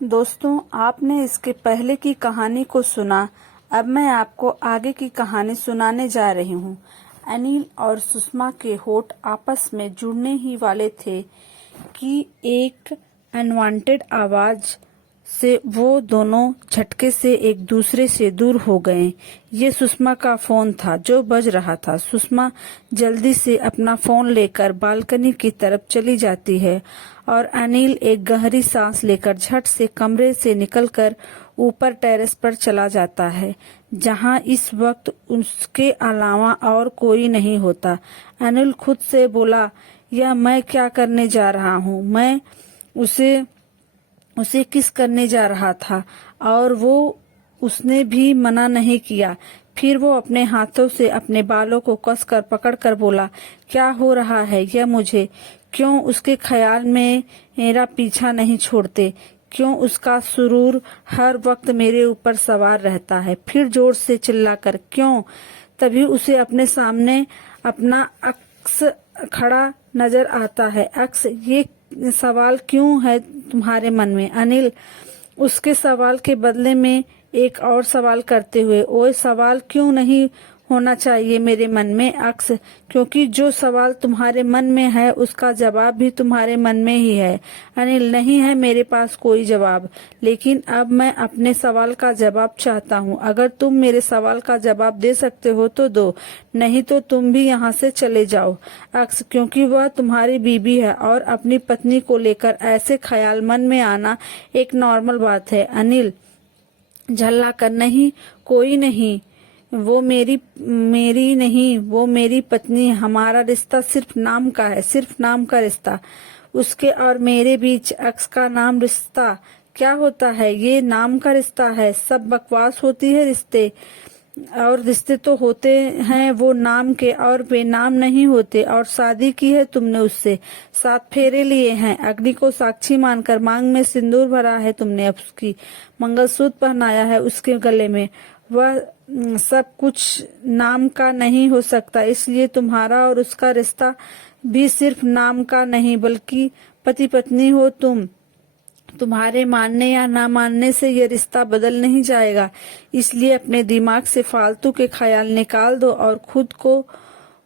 दोस्तों, आपने इसके पहले की कहानी को सुना। अब मैं आपको आगे की कहानी सुनाने जा रही हूँ। अनिल और सुषमा के होठ आपस में जुड़ने ही वाले थे कि एक अनवांटेड आवाज से वो दोनों झटके से एक दूसरे से दूर हो गए। ये सुषमा का फोन था जो बज रहा था। सुषमा जल्दी से अपना फोन लेकर बालकनी की तरफ चली जाती है और अनिल एक गहरी सांस लेकर झट से कमरे से निकलकर ऊपर टेरेस पर चला जाता है, जहां इस वक्त उसके अलावा और कोई नहीं होता। अनिल खुद से बोला, यह मैं क्या करने जा रहा हूँ? मैं उसे किस करने जा रहा था और उसने भी मना नहीं किया। फिर वो अपने हाथों से अपने बालों को कसकर पकड़कर बोला, क्या हो रहा है? यह मुझे क्यों उसके ख्याल में मेरा पीछा नहीं छोड़ते? क्यों उसका सुरूर हर वक्त मेरे ऊपर सवार रहता है? फिर जोर से चिल्लाकर, क्यों? तभी उसे अपने सामने अपना अक्स खड़ा नजर आता है। अक्स, ये सवाल क्यों है तुम्हारे मन में? अनिल उसके सवाल के बदले में एक और सवाल करते हुए, ओए, सवाल क्यों नहीं होना चाहिए मेरे मन में अक्स? क्योंकि जो सवाल तुम्हारे मन में है उसका जवाब भी तुम्हारे मन में ही है। अनिल, नहीं है मेरे पास कोई जवाब, लेकिन अब मैं अपने सवाल का जवाब चाहता हूँ। अगर तुम मेरे सवाल का जवाब दे सकते हो तो दो, नहीं तो तुम भी यहाँ से चले जाओ अक्स, क्योंकि वह तुम्हारी बीवी है और अपनी पत्नी को लेकर ऐसे ख्याल मन में आना एक नॉर्मल बात है। अनिल झल्ला कर, नहीं, कोई नहीं, वो मेरी नहीं, वो मेरी पत्नी है। हमारा रिश्ता सिर्फ नाम का है, सिर्फ नाम का रिश्ता। उसके और मेरे बीच अक्स का नाम रिश्ता क्या होता है? ये नाम का रिश्ता है। सब बकवास होती है। रिश्ते तो होते हैं वो नाम के, और बेनाम नहीं होते। और शादी की है तुमने उससे, 7 फेरे लिए हैं, अग्नि को साक्षी मानकर मांग में सिंदूर भरा है तुमने, अब उसकी मंगलसूत्र पहनाया है उसके गले में। वह सब कुछ नाम का नहीं हो सकता, इसलिए तुम्हारा और उसका रिश्ता भी सिर्फ नाम का नहीं बल्कि पति पत्नी हो तुम। तुम्हारे मानने या ना मानने से ये रिश्ता बदल नहीं जाएगा, इसलिए अपने दिमाग से फालतू के ख्याल निकाल दो और खुद को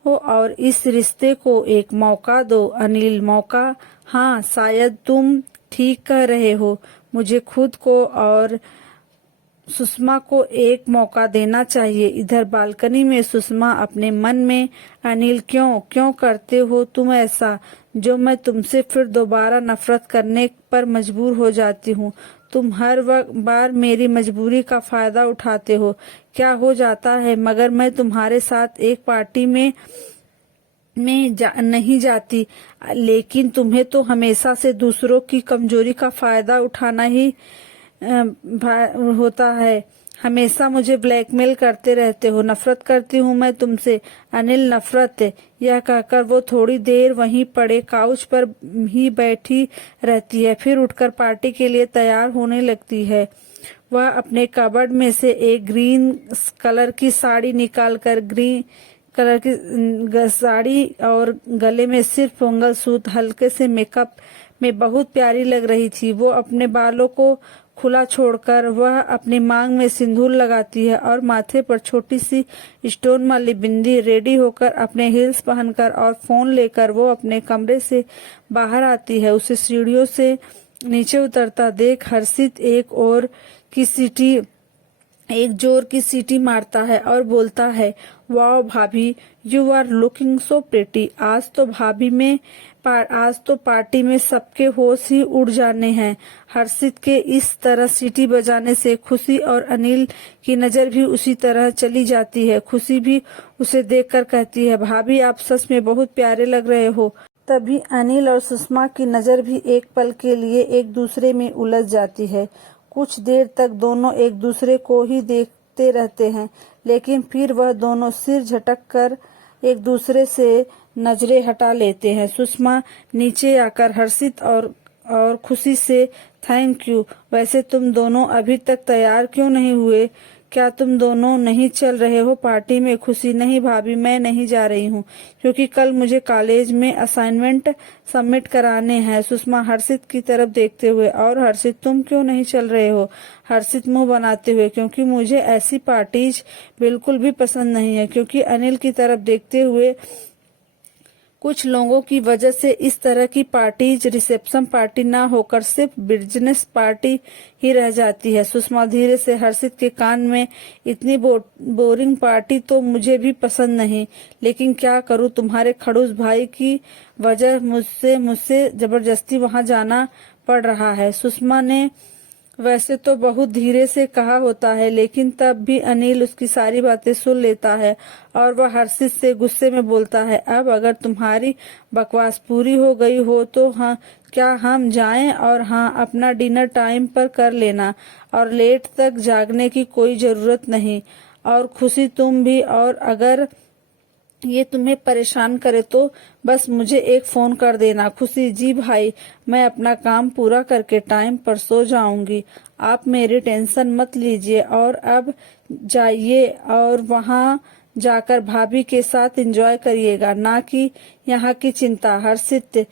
और इस रिश्ते को एक मौका दो। अनिल, मौका? हाँ, शायद तुम ठीक कह रहे हो। मुझे खुद को और सुषमा को एक मौका देना चाहिए। इधर बालकनी में सुषमा अपने मन में, अनिल, क्यों करते हो तुम ऐसा, जो मैं तुमसे फिर दोबारा नफरत करने पर मजबूर हो जाती हूँ? तुम हर बार मेरी मजबूरी का फायदा उठाते हो। क्या हो जाता है? मगर मैं तुम्हारे साथ एक पार्टी में नहीं जाती, लेकिन तुम्हें तो हमेशा से दूसरों की कमजोरी का फायदा उठाना ही होता है। हमेशा मुझे ब्लैकमेल करते रहते हो। नफरत करती हूँ मैं तुमसे अनिल, नफरत है। यह कहकर वो थोड़ी देर वहीं पड़े काउच पर ही बैठी रहती है, फिर उठकर पार्टी के लिए तैयार होने लगती है। वह अपने कबर्ड में से एक ग्रीन कलर की साड़ी निकालकर, ग्रीन कलर की साड़ी और गले में सिर्फ मंगलसूत्र, हल्के से मेकअप में बहुत प्यारी लग रही थी। वो अपने बालों को खुला छोड़कर वह अपनी मांग में सिंदूर लगाती है और माथे पर छोटी सी स्टोन वाली बिंदी। रेडी होकर अपने हील्स पहनकर और फोन लेकर वो अपने कमरे से बाहर आती है। उसे सीढ़ियों से नीचे उतरता देख हर्षित एक जोर की सीटी मारता है और बोलता है, वाह भाभी, you are looking so pretty. आज तो पार्टी में सबके होश ही उड़ जाने हैं। हर्षित के इस तरह सीटी बजाने से खुशी और अनिल की नजर भी उसी तरह चली जाती है। खुशी भी उसे देखकर कहती है, भाभी, आप सच में बहुत प्यारे लग रहे हो। तभी अनिल और सुषमा की नजर भी एक पल के लिए एक दूसरे में उलझ जाती है। कुछ देर तक दोनों एक दूसरे को ही देखते रहते हैं, लेकिन फिर वह दोनों सिर झटक कर एक दूसरे से नजरें हटा लेते हैं। सुषमा नीचे आकर हर्षित और खुशी से, थैंक यू। वैसे तुम दोनों अभी तक तैयार क्यों नहीं हुए? क्या तुम दोनों नहीं चल रहे हो पार्टी में? खुशी, नहीं भाभी, मैं नहीं जा रही हूँ क्योंकि कल मुझे कॉलेज में असाइनमेंट सबमिट कराने हैं। सुषमा हर्षित की तरफ देखते हुए, और हर्षित तुम क्यों नहीं चल रहे हो? हर्षित मुंह बनाते हुए, क्योंकि मुझे ऐसी पार्टीज बिल्कुल भी पसंद नहीं है। क्योंकि अनिल की तरफ देखते हुए, कुछ लोगों की वजह से इस तरह की पार्टीज रिसेप्शन पार्टी ना होकर सिर्फ बिजनेस पार्टी ही रह जाती है। सुषमा धीरे से हर्षित के कान में, इतनी बोरिंग पार्टी तो मुझे भी पसंद नहीं, लेकिन क्या करूं, तुम्हारे खड़ूस भाई की वजह मुझसे जबरदस्ती वहां जाना पड़ रहा है। सुषमा ने वैसे तो बहुत धीरे से कहा होता है, लेकिन तब भी अनिल उसकी सारी बातें सुन लेता है और वह हर्षित से गुस्से में बोलता है, अब अगर तुम्हारी बकवास पूरी हो गई हो तो हाँ, क्या हम जाएं? और हाँ, अपना डिनर टाइम पर कर लेना और लेट तक जागने की कोई जरूरत नहीं। और खुशी तुम भी, और अगर ये तुम्हें परेशान करे तो बस मुझे एक फोन कर देना। खुशी, जी भाई, मैं अपना काम पूरा करके टाइम पर सो जाऊंगी, आप मेरी टेंशन मत लीजिए। और अब जाइए और वहां जाकर भाभी के साथ एंजॉय करिएगा, ना कि यहाँ की चिंता। हर्षित,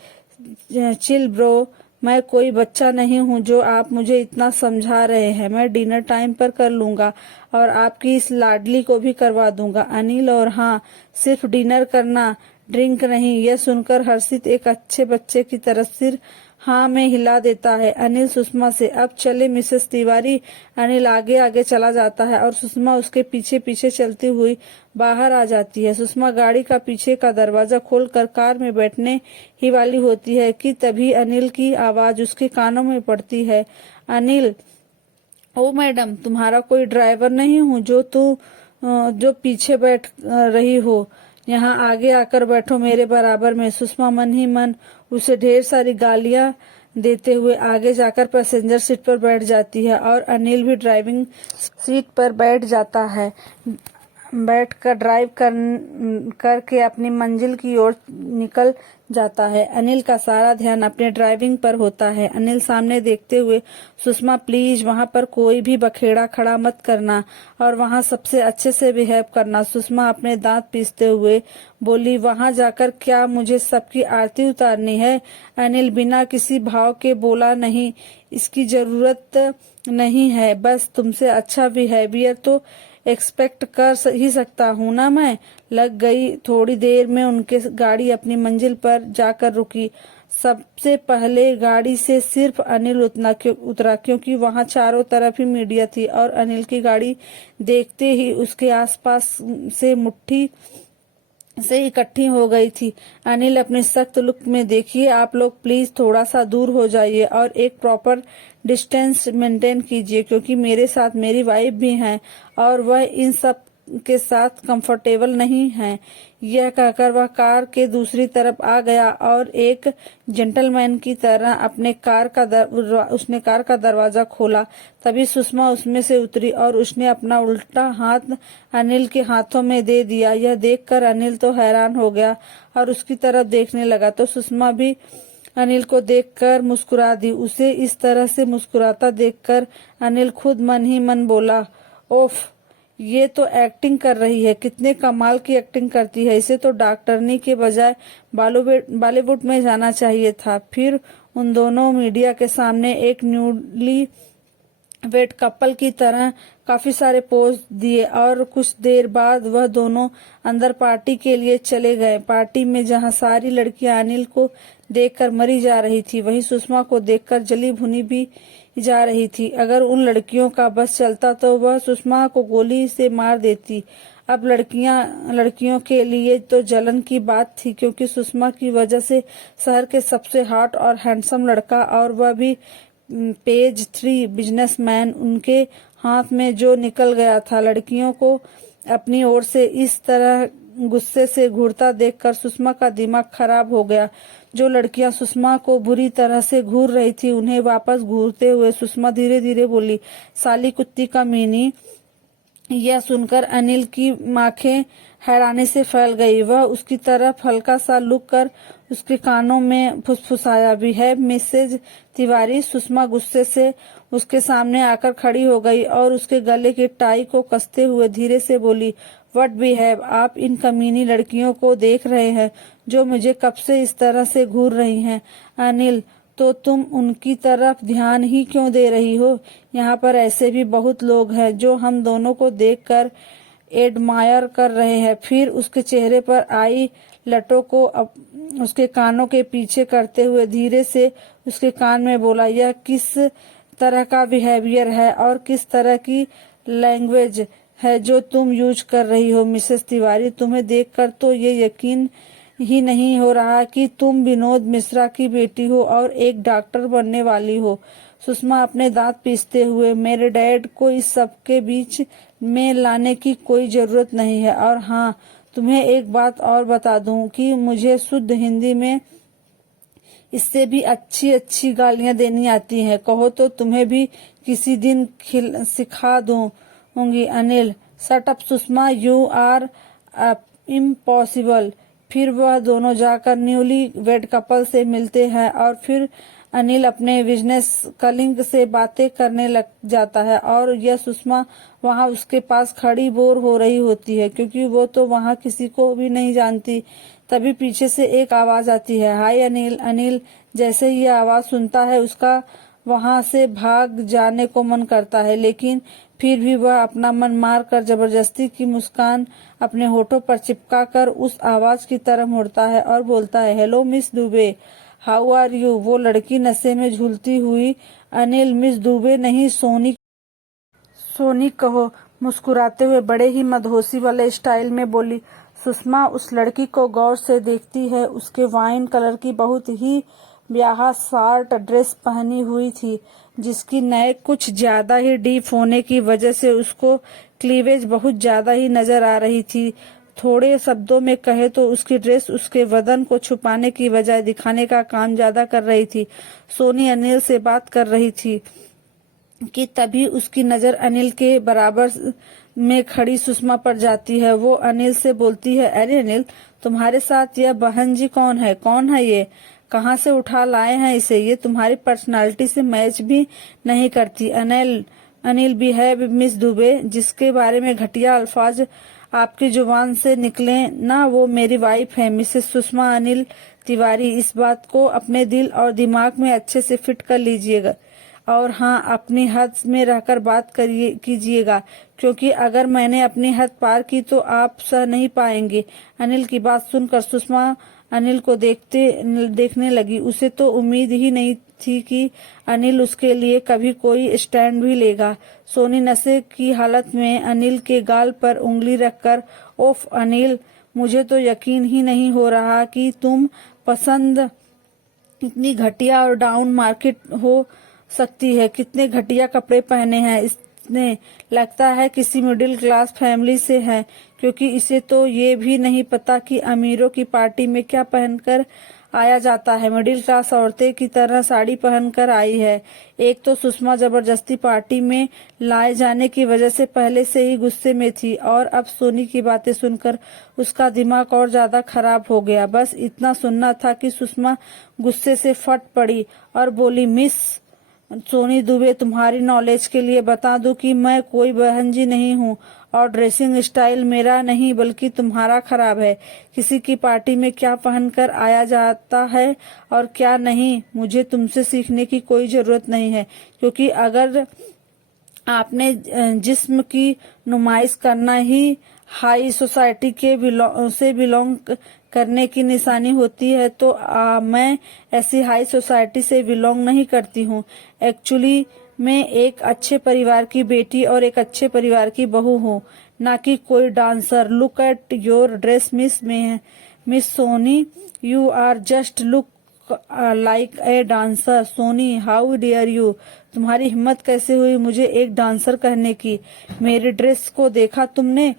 चिल ब्रो, मैं कोई बच्चा नहीं हूँ जो आप मुझे इतना समझा रहे हैं। मैं डिनर टाइम पर कर लूंगा और आपकी इस लाडली को भी करवा दूंगा। अनिल, और हाँ, सिर्फ डिनर करना, ड्रिंक नहीं। यह सुनकर हर्षित एक अच्छे बच्चे की तरह सिर हाँ में हिला देता है। अनिल सुषमा से, अब चले मिसेस तिवारी। अनिल आगे आगे चला जाता है और सुषमा उसके पीछे पीछे चलती हुई बाहर आ जाती है। सुषमा गाड़ी का पीछे का दरवाजा खोलकर कार में बैठने ही वाली होती है कि तभी अनिल की आवाज उसके कानों में पड़ती है। अनिल, ओ मैडम, तुम्हारा कोई ड्राइवर नहीं हूँ जो पीछे बैठ रही हो। यहाँ आगे आकर बैठो मेरे बराबर में। सुषमा मन ही मन उसे ढेर सारी गालियां देते हुए आगे जाकर पैसेंजर सीट पर बैठ जाती है और अनिल भी ड्राइविंग सीट पर बैठ जाता है। बैठकर ड्राइव करके अपनी मंजिल की ओर निकल जाता है। अनिल का सारा ध्यान अपने ड्राइविंग पर होता है। अनिल सामने देखते हुए, सुषमा प्लीज वहां पर कोई भी बखेड़ा खड़ा मत करना और वहां सबसे अच्छे से बिहेव करना। सुषमा अपने दांत पीसते हुए बोली, वहां जाकर क्या मुझे सबकी आरती उतारनी है? अनिल बिना किसी भाव के बोला, नहीं, इसकी जरूरत नहीं है, बस तुमसे अच्छा बिहेवियर तो एक्सपेक्ट कर ही सकता हूँ ना मैं। लग गई। थोड़ी देर में उनके गाड़ी अपनी मंजिल पर जाकर रुकी। सबसे पहले गाड़ी से सिर्फ अनिल उतरा क्योंकि वहां चारों तरफ ही मीडिया थी और अनिल की गाड़ी देखते ही उसके आसपास से मुट्ठी से इकट्ठी हो गई थी। अनिल अपने सख्त लुक में, देखिए आप लोग प्लीज थोड़ा सा दूर हो जाइए और एक प्रॉपर डिस्टेंस मेंटेन कीजिए क्योंकि मेरे साथ मेरी वाइफ भी है और वह इन सब के साथ कंफर्टेबल नहीं है। यह कहकर वह कार के दूसरी तरफ आ गया और एक जेंटलमैन की तरह उसने कार का दरवाजा खोला। तभी सुषमा उसमें से उतरी और उसने अपना उल्टा हाथ अनिल के हाथों में दे दिया। यह देखकर अनिल तो हैरान हो गया और उसकी तरफ देखने लगा तो सुषमा भी अनिल को देखकर मुस्कुरा दी। उसे इस तरह से मुस्कुराता देखकर अनिल खुद मन ही मन बोला, ओफ, ये तो एक्टिंग कर रही है, कितने कमाल की एक्टिंग करती है, इसे तो डॉक्टरनी के बजाय बॉलीवुड में जाना चाहिए था। फिर उन दोनों मीडिया के सामने एक न्यूली वेड कपल की तरह काफी सारे पोज दिए और कुछ देर बाद वह दोनों अंदर पार्टी के लिए चले गए। पार्टी में जहां सारी लड़कियां अनिल को देखकर मरी जा रही थी, वहीं सुषमा को देखकर जली भुनी भी जा रही थी। अगर उन लड़कियों का बस चलता तो वह सुषमा को गोली से मार देती। अब लड़कियों के लिए तो जलन की बात थी क्योंकि सुषमा की वजह से शहर के सबसे हॉट और हैंडसम लड़का, और वह भी पेज 3 बिजनेसमैन, उनके हाथ में जो निकल गया था। लड़कियों को अपनी ओर से इस तरह गुस्से से घूरता देखकर सुषमा का दिमाग खराब हो गया। जो लड़कियां सुषमा को बुरी तरह से घूर रही थी उन्हें वापस घूरते हुए सुषमा धीरे धीरे बोली, साली कुत्ती का मीनी। यह सुनकर अनिल की आंखें हैरानी से फैल गई। वह उसकी तरफ हल्का सा लुक कर उसके कानों में फुसफुसाया, बिहेव मिसेज तिवारी। सुषमा गुस्से से उसके सामने आकर खड़ी हो गई और उसके गले की टाई को कसते हुए धीरे से बोली, व्हाट बिहेव? आप इन कमीनी लड़कियों को देख रहे हैं जो मुझे कब से इस तरह से घूर रही हैं। अनिल, तो तुम उनकी तरफ ध्यान ही क्यों दे रही हो? यहाँ पर ऐसे भी बहुत लोग हैं जो हम दोनों को देखकर एडमायर कर रहे हैं। फिर उसके चेहरे पर आई लटों को उसके कानों के पीछे करते हुए धीरे से उसके कान में बोला, यह किस तरह का बिहेवियर है और किस तरह की लैंग्वेज है जो तुम यूज कर रही हो मिसेस तिवारी? तुम्हें देखकर तो ये यकीन ही नहीं हो रहा कि तुम विनोद मिश्रा की बेटी हो और एक डॉक्टर बनने वाली हो। सुषमा अपने दांत पीसते हुए, मेरे डैड को इस सब के बीच में लाने की कोई जरूरत नहीं है। और हाँ, तुम्हें एक बात और बता दूं कि मुझे शुद्ध हिंदी में इससे भी अच्छी अच्छी गालियां देनी आती हैं। कहो तो तुम्हें भी किसी दिन सिखा दूंगी। Anil, shut up Sushma, you are impossible. फिर वह दोनों जाकर न्यूली वेड कपल से मिलते हैं और फिर अनिल अपने बिजनेस कलिंग से बातें करने लग जाता है और यह सुषमा वहां उसके पास खड़ी बोर हो रही होती है क्योंकि वो तो वहां किसी को भी नहीं जानती। तभी पीछे से एक आवाज आती है, हाय अनिल। अनिल जैसे ही यह आवाज सुनता है उसका वहां से भाग जाने को मन करता है, लेकिन फिर भी वह अपना मन मार कर जबरदस्ती की मुस्कान अपने होठों पर चिपका कर उस आवाज की तरफ मुड़ता है और बोलता है, hello miss Dubey, how are you? वो लड़की नशे में झूलती हुई, अनिल, मिस दुबे नहीं, सोनी सोनी कहो, मुस्कुराते हुए बड़े ही मदहोशी वाले स्टाइल में बोली। सुषमा उस लड़की को गौर से देखती है। उसके वाइन कलर की बहुत ही ब्याह शार्ट ड्रेस पहनी हुई थी जिसकी नेक कुछ ज्यादा ही डीप होने की वजह से उसको क्लीवेज बहुत ज्यादा ही नजर आ रही थी। थोड़े शब्दों में कहे तो उसकी ड्रेस उसके बदन को छुपाने की बजाय दिखाने का काम ज्यादा कर रही थी। सोनी अनिल से बात कर रही थी कि तभी उसकी नजर अनिल के बराबर में खड़ी सुषमा पर जाती है। वो अनिल से बोलती है, अरे अनिल, तुम्हारे साथ यह बहन जी कौन है? कौन है ये? कहाँ से उठा लाए हैं इसे? ये तुम्हारी पर्सनालिटी से मैच भी नहीं करती। अनिल बिहेव मिस दुबे, जिसके बारे में घटिया अल्फाज आपकी जुबान से निकले ना, वो मेरी वाइफ है, मिसेस सुषमा अनिल तिवारी। इस बात को अपने दिल और दिमाग में अच्छे से फिट कर लीजिएगा और हाँ, अपनी हद में रहकर बात कीजिएगा, क्योंकि अगर मैंने अपनी हद पार की तो आप सह नहीं पाएंगे। अनिल की बात सुनकर सुषमा अनिल को देखने लगी। उसे तो उम्मीद ही नहीं थी कि अनिल उसके लिए कभी कोई स्टैंड भी लेगा। सोनी नशे की हालत में अनिल के गाल पर उंगली रखकर, ओफ अनिल, मुझे तो यकीन ही नहीं हो रहा कि तुम पसंद इतनी घटिया और डाउन मार्केट हो सकती है। कितने घटिया कपड़े पहने हैं इसने, लगता है किसी मिडिल क्लास फैमिली से है, क्योंकि इसे तो ये भी नहीं पता कि अमीरों की पार्टी में क्या पहनकर आया जाता है। मिडिल क्लास औरतें की तरह साड़ी पहनकर आई है। एक तो सुषमा जबरदस्ती पार्टी में लाए जाने की वजह से पहले से ही गुस्से में थी और अब सोनी की बातें सुनकर उसका दिमाग और ज्यादा खराब हो गया। बस इतना सुनना था कि सुषमा गुस्से से फट पड़ी और बोली, मिस सोनी दुबे, तुम्हारी नॉलेज के लिए बता दूं कि मैं कोई बहन जी नहीं हूँ और ड्रेसिंग स्टाइल मेरा नहीं बल्कि तुम्हारा खराब है। किसी की पार्टी में क्या पहनकर आया जाता है और क्या नहीं, मुझे तुमसे सीखने की कोई जरूरत नहीं है, क्योंकि अगर आपने जिस्म की नुमाइश करना ही हाई सोसाइटी के बिलोंग करने की निशानी होती है तो मैं ऐसी हाई सोसाइटी से बिलोंग नहीं करती हूँ। एक्चुअली मैं एक अच्छे परिवार की बेटी और एक अच्छे परिवार की बहू हूँ, ना कि कोई dancer. Look at your dress miss Soni, you are just look like a dancer. Soni, how dare you? तुम्हारी हिम्मत कैसे हुई मुझे एक डांसर कहने की? मेरे ड्रेस को देखा तुमने?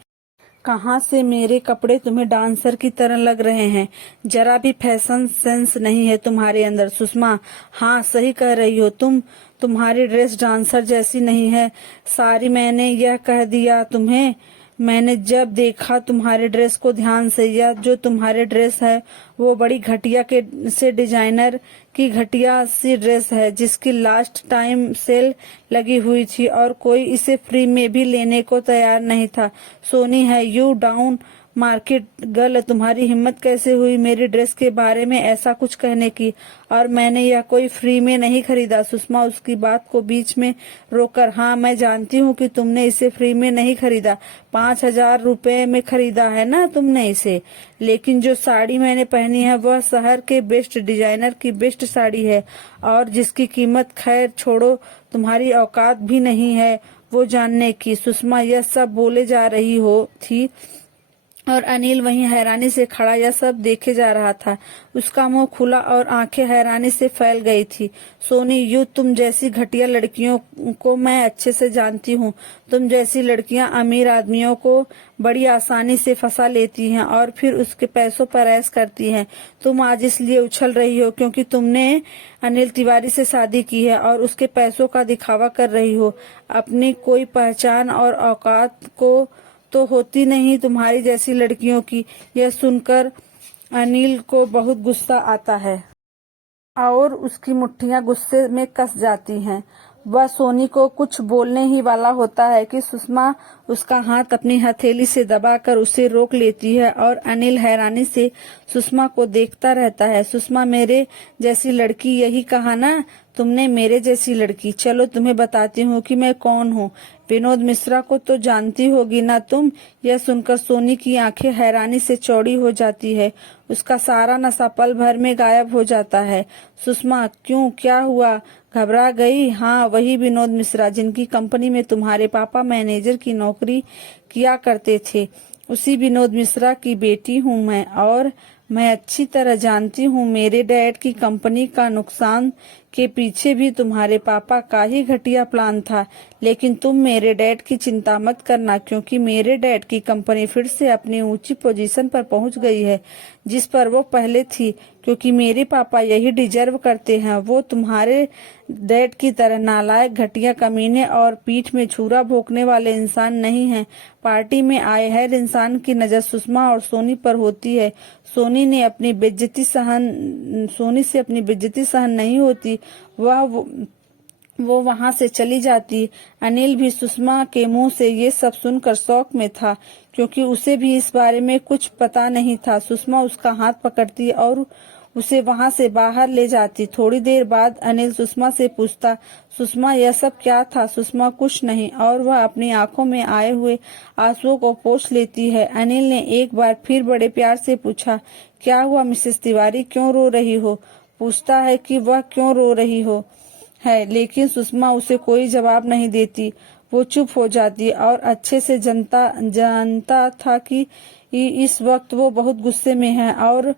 कहाँ से मेरे कपड़े तुम्हें डांसर की तरह लग रहे हैं? जरा भी फैशन सेंस नहीं है तुम्हारे अंदर। सुषमा, हाँ सही कह रही हो तुम, तुम्हारी ड्रेस डांसर जैसी नहीं है। सारी मैंने यह कह दिया तुम्हें, मैंने जब देखा तुम्हारे ड्रेस को ध्यान से, यह जो तुम्हारे ड्रेस है वो बड़ी घटिया के से डिजाइनर की घटिया सी ड्रेस है जिसकी लास्ट टाइम सेल लगी हुई थी और कोई इसे फ्री में भी लेने को तैयार नहीं था। सोनी है यू डाउन मार्केट गर्ल, तुम्हारी हिम्मत कैसे हुई मेरी ड्रेस के बारे में ऐसा कुछ कहने की? और मैंने यह कोई फ्री में नहीं खरीदा। सुषमा उसकी बात को बीच में रोककर, हाँ मैं जानती हूँ कि तुमने इसे फ्री में नहीं खरीदा, 5,000 रुपए में खरीदा है ना तुमने इसे। लेकिन जो साड़ी मैंने पहनी है वह शहर के बेस्ट डिजाइनर की बेस्ट साड़ी है और जिसकी कीमत खैर छोड़ो, तुम्हारी औकात भी नहीं है वो जानने की। सुषमा यह सब बोले जा रही हो थी और अनिल वहीं हैरानी से खड़ा यह सब देखे जा रहा था। उसका मुंह खुला और आंखें हैरानी से फैल गई थी। सोनी यू तुम जैसी घटिया लड़कियों को मैं अच्छे से जानती हूँ। तुम जैसी लड़कियां अमीर आदमियों को बड़ी आसानी से फंसा लेती हैं और फिर उसके पैसों पर ऐश करती हैं। तुम आज इसलिए उछल रही हो क्योंकि तुमने अनिल तिवारी से शादी की है और उसके पैसों का दिखावा कर रही हो। अपनी कोई पहचान और औकात को तो होती नहीं तुम्हारी जैसी लड़कियों की। यह सुनकर अनिल को बहुत गुस्सा आता है और उसकी मुट्ठियां गुस्से में कस जाती हैं। वह सोनी को कुछ बोलने ही वाला होता है कि सुषमा उसका हाथ अपनी हथेली से दबाकर उसे रोक लेती है और अनिल हैरानी से सुषमा को देखता रहता है। सुषमा मेरे जैसी लड़की, यही कहा ना तुमने, मेरे जैसी लड़की। चलो तुम्हें बताती हूँ कि मैं कौन हूँ। विनोद मिश्रा को तो जानती होगी ना तुम। यह सुनकर सोनी की आंखें हैरानी से चौड़ी हो जाती है। उसका सारा नशा पल भर में गायब हो जाता है। सुषमा क्यों, क्या हुआ, घबरा गई? हाँ वही विनोद मिश्रा जिनकी कंपनी में तुम्हारे पापा मैनेजर की नौकरी किया करते थे, उसी विनोद मिश्रा की बेटी हूँ मैं। और मैं अच्छी तरह जानती हूँ मेरे डैड की कंपनी का नुकसान के पीछे भी तुम्हारे पापा का ही घटिया प्लान था। लेकिन तुम मेरे डैड की चिंता मत करना क्योंकि मेरे डैड की कंपनी फिर से अपनी ऊंची पोजीशन पर पहुंच गई है जिस पर वो पहले थी, क्योंकि मेरे पापा यही डिजर्व करते हैं। वो तुम्हारे डैड की तरह नालायक, घटिया, कमीने और पीठ में छुरा भोंकने वाले इंसान नहीं हैं। पार्टी में आए हर इंसान की नजर सुषमा और सोनी पर होती है। सोनी से अपनी बेइज्जती सहन नहीं होती। वो वहां से चली जाती। अनिल भी सुषमा के मुंह से ये सब सुनकर शौक में था क्योंकि उसे भी इस बारे में कुछ पता नहीं था। सुषमा उसका हाथ पकड़ती और उसे वहां से बाहर ले जाती। थोड़ी देर बाद अनिल सुषमा से पूछता, सुषमा यह सब क्या था? सुषमा कुछ नहीं, और वह अपनी आंखों में आए हुए आंसुओं को पोंछ लेती है। अनिल ने एक बार फिर बड़े प्यार से पूछा, क्या हुआ मिसेस तिवारी, क्यों रो रही हो? पूछता है कि वह क्यों रो रही हो है, लेकिन सुषमा उसे कोई जवाब नहीं देती। वो चुप हो जाती और अच्छे से जानता था कि इस वक्त वो बहुत गुस्से में है और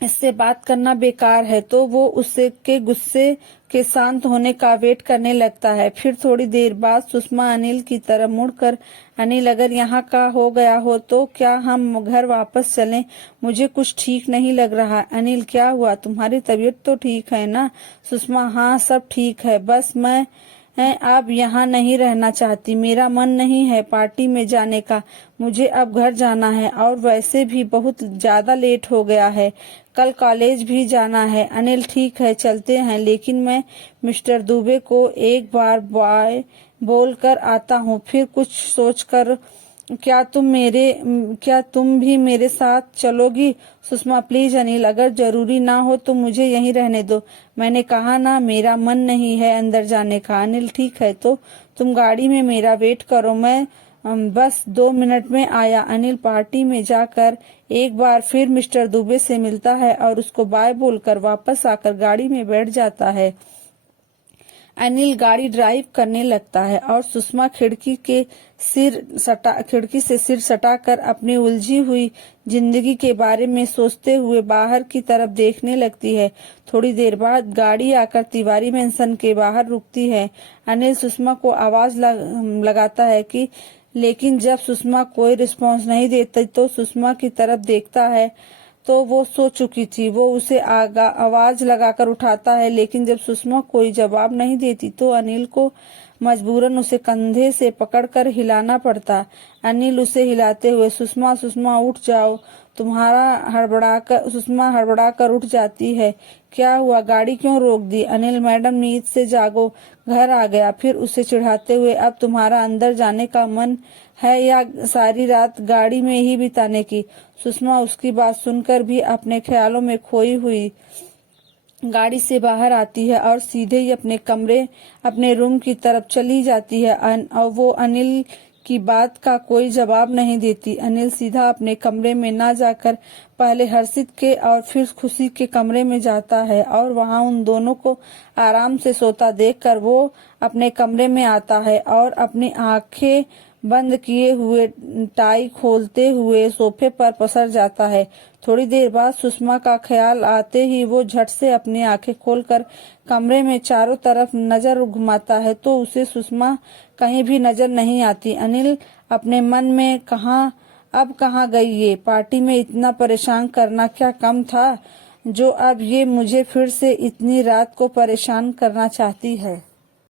इससे बात करना बेकार है, तो वो उससे के गुस्से के शांत होने का वेट करने लगता है। फिर थोड़ी देर बाद सुषमा अनिल की तरफ मुड़कर, अनिल अगर यहाँ का हो गया हो तो क्या हम घर वापस चलें? मुझे कुछ ठीक नहीं लग रहा। अनिल क्या हुआ, तुम्हारी तबीयत तो ठीक है ना? सुषमा हाँ सब ठीक है, बस मैं अब यहाँ नहीं रहना चाहती। मेरा मन नहीं है पार्टी में जाने का। मुझे अब घर जाना है और वैसे भी बहुत ज्यादा लेट हो गया है। कल कॉलेज भी जाना है। अनिल ठीक है चलते हैं, लेकिन मैं मिस्टर दुबे को एक बार बाय बोल कर आता हूँ। फिर कुछ सोचकर, क्या तुम भी मेरे साथ चलोगी? सुषमा प्लीज अनिल, अगर जरूरी ना हो तो मुझे यहीं रहने दो। मैंने कहा ना मेरा मन नहीं है अंदर जाने का। अनिल ठीक है तो तुम गाड़ी में मेरा वेट करो, मैं बस 2 मिनट में आया। अनिल पार्टी में जाकर एक बार फिर मिस्टर दुबे से मिलता है और उसको बाय बोलकर वापस आकर गाड़ी में बैठ जाता है। अनिल गाड़ी ड्राइव करने लगता है और सुषमा खिड़की से सिर सटाकर अपनी उलझी हुई जिंदगी के बारे में सोचते हुए बाहर की तरफ देखने लगती है। थोड़ी देर बाद गाड़ी आकर तिवारी मेंशन के बाहर रुकती है। अनिल सुषमा को आवाज लगाता है कि, लेकिन जब सुषमा कोई रिस्पॉन्स नहीं देती तो सुषमा की तरफ देखता है तो वो सो चुकी थी। वो उसे आवाज लगाकर उठाता है, लेकिन जब सुषमा कोई जवाब नहीं देती तो अनिल को मजबूरन उसे कंधे से पकड़कर हिलाना पड़ता। अनिल उसे हिलाते हुए, सुषमा सुषमा उठ जाओ, सुषमा हड़बड़ाकर उठ जाती है। क्या हुआ, गाड़ी क्यों रोक दी? अनिल, मैडम नींद से जागो, घर आ गया। फिर उसे चिढ़ाते हुए, अब तुम्हारा अंदर जाने का मन है या सारी रात गाड़ी में ही बिताने की? सुषमा उसकी बात सुनकर भी अपने ख्यालों में खोई हुई गाड़ी से बाहर आती है और सीधे ही अपने रूम की तरफ चली जाती है। और वो अनिल की बात का कोई जवाब नहीं देती। अनिल सीधा अपने कमरे में ना जाकर पहले हर्षित के और फिर खुशी के कमरे में जाता है और वहां उन दोनों को आराम से सोता देखकर वो अपने कमरे में आता है और अपनी आंखें बंद किए हुए टाई खोलते हुए सोफे पर पसर जाता है। थोड़ी देर बाद सुषमा का ख्याल आते ही वो झट से अपनी आंखें खोलकर कमरे में चारों तरफ नजर घुमाता है तो उसे सुषमा कहीं भी नजर नहीं आती। अनिल अपने मन में कहाँ गई ये? पार्टी में इतना परेशान करना क्या कम था जो अब ये मुझे फिर से इतनी रात को परेशान करना चाहती है?